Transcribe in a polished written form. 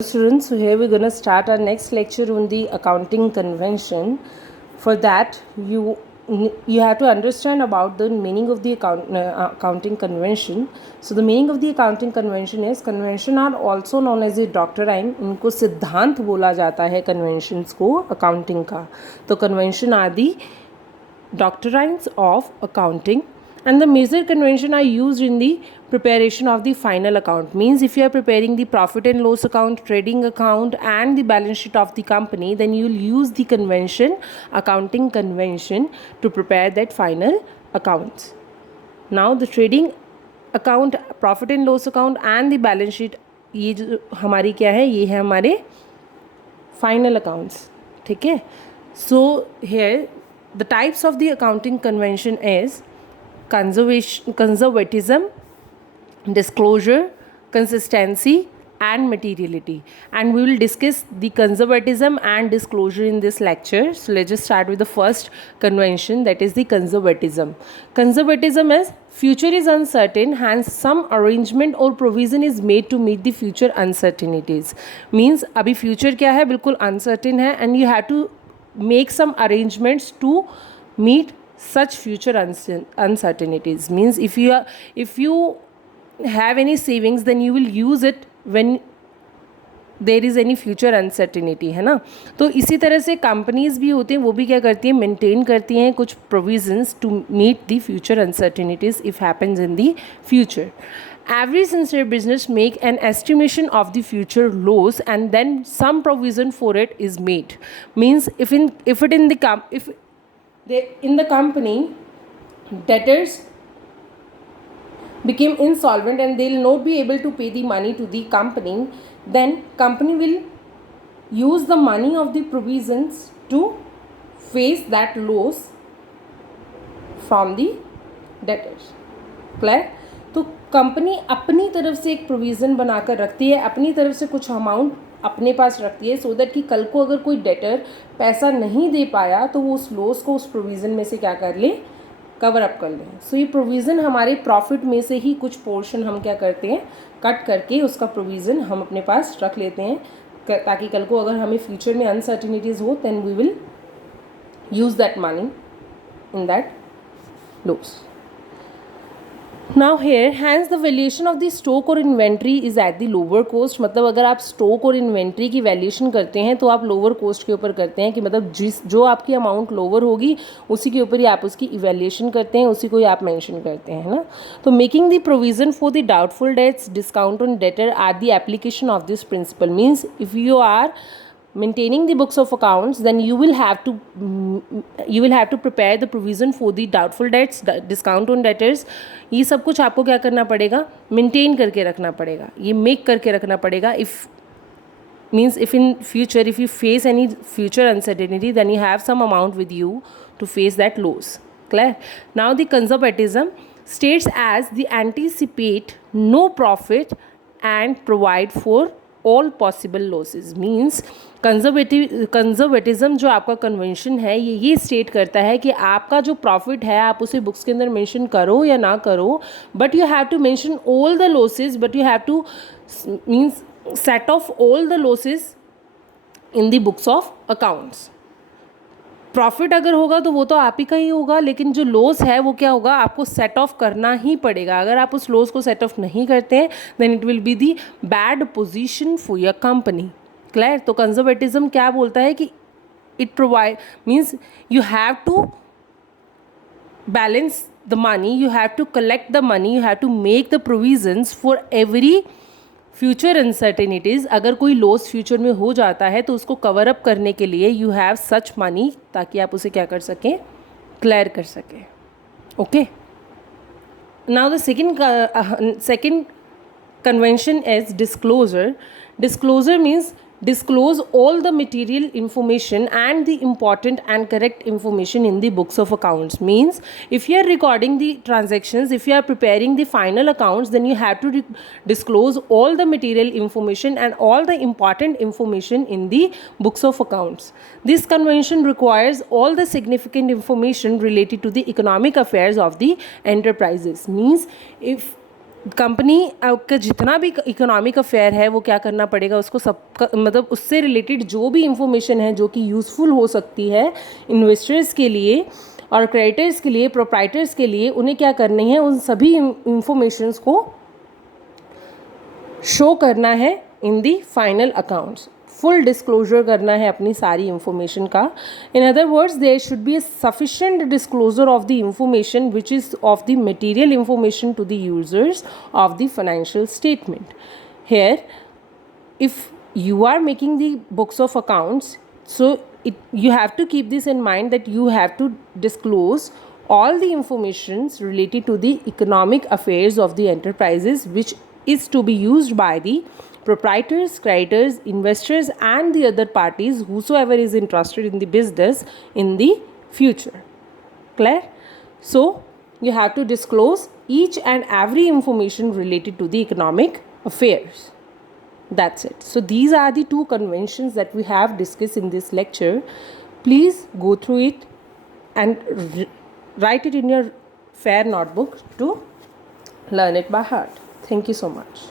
Students, so here we're going to start our next lecture on the accounting convention. For that, you have to understand about the meaning of the accounting convention. So the meaning of the accounting convention is convention are also known as the doctrine. इनको सिद्धांत बोला जाता है conventions को accounting का. तो convention are the doctrines of accounting. And the major convention are used in the preparation of the final account. Means if you are preparing the profit and loss account, trading account and the balance sheet of the company, then you will use the convention, accounting convention, to prepare that final accounts. Now the trading account, profit and loss account and the balance sheet, ये जो हमारी क्या है, ये है हमारे final accounts. ठीक है. So here the types of the accounting convention is conservatism, disclosure, consistency and materiality, and we will discuss the conservatism and disclosure in this lecture. So let's just start with the first convention, that is the conservatism. Conservatism is future is uncertain, hence some arrangement or provision is made to meet the future uncertainties. Means अभी future क्या है, बिल्कुल uncertain है, and you have to make some arrangements to meet such future uncertainties. Means if you have any savings, then you will use it when there is any future uncertainty, है ना. तो इसी तरह से कंपनीज भी होते हैं, वो भी क्या करती हैं, मेंटेन करती हैं कुछ provisions to meet the future uncertainties if happens in the future. Every sincere business make an estimation of the future loss and then some provision for it is made. Means if in the company debtors became insolvent and they will not be able to pay the money to the company, then company will use the money of the provisions to face that loss from the debtors. Clear? तो company अपनी तरफ से एक provision बनाकर रखती है, अपनी तरफ से कुछ अमाउंट अपने पास रखती है, सो दैट कि कल को अगर कोई डेटर पैसा नहीं दे पाया तो वो उस लॉस को उस प्रोविज़न में से क्या कर ले, कवर अप कर लें. सो ये प्रोविज़न हमारे प्रॉफिट में से ही कुछ पोर्शन हम क्या करते हैं, कट करके उसका प्रोविज़न हम अपने पास रख लेते हैं, ताकि कल को अगर हमें फ्यूचर में अनसर्टिनिटीज़ हो, then we will use that money in that loss. Now here, hence the valuation of the stock और inventory is at the lower cost. मतलब अगर आप stock और inventory की valuation करते हैं तो आप lower cost के ऊपर करते हैं, कि मतलब जो आपकी amount lower होगी उसी के ऊपर ही आप उसकी evaluation करते हैं, उसी को ही आप mention करते हैं, है ना. तो making the provision for the doubtful debts, discount on debtor are the application of this principle. Means if you are maintaining the books of accounts, then you will have to prepare the provision for the doubtful debts, discount on debtors. ये सब कुछ आपको क्या करना पड़ेगा, maintain करके रखना पड़ेगा, ये मेक करके रखना पड़ेगा. If in future if you face any future uncertainty, then you have some amount with you to face that loss. Clear? Now the conservatism states as the anticipate no profit and provide for all possible losses. Means conservatism जो आपका convention है, ये state करता है कि आपका जो profit है आप उसे बुक्स के अंदर मेंशन करो या ना करो, but you have to mention all the losses, but you have to means set off all the losses in the books of accounts. Profit अगर होगा तो वो तो आप ही का ही होगा, लेकिन जो लॉस है वो क्या होगा, आपको सेट ऑफ करना ही पड़ेगा. अगर आप उस लॉस को सेट ऑफ नहीं करते हैं, then it will be the bad position for your company. Clear? तो कंजर्वेटिज्म क्या बोलता है कि it provide means you have to balance the money, you have to collect the money, you have to make the provisions for every future uncertainties. अगर कोई loss future में हो जाता है तो उसको कवर अप करने के लिए यू हैव सच मनी, ताकि आप उसे क्या कर सकें, क्लियर कर सकें. Okay. Now the second convention is disclosure. Disclosure means disclose all the material information and the important and correct information in the books of accounts. Means if you are recording the transactions, if you are preparing the final accounts, then you have to disclose all the material information and all the important information in the books of accounts. This convention requires all the significant information related to the economic affairs of the enterprises. Means if company का जितना भी economic affair है वो क्या करना पड़ेगा, उसको सबका मतलब उससे रिलेटेड जो भी इंफॉर्मेशन है जो कि यूज़फुल हो सकती है इन्वेस्टर्स के लिए और क्रेडिटर्स के लिए, प्रोप्राइटर्स के लिए, उन्हें क्या करनी है, उन सभी इंफॉर्मेशंस को शो करना है in the final accounts, full disclosure करना है अपनी सारी इंफॉर्मेशन का. In other words there should be a sufficient disclosure of the information which is of the material information to the users of the financial statement. Here, if you are making the books of accounts, so you have to keep this in mind that you have to disclose all the informations related to the economic affairs of the enterprises, which is to be used by the proprietors, creditors, investors, and the other parties whosoever is interested in the business in the future. Clear? So you have to disclose each and every information related to the economic affairs. That's it. So these are the two conventions that we have discussed in this lecture. Please go through it and write it in your fair notebook to learn it by heart. Thank you so much.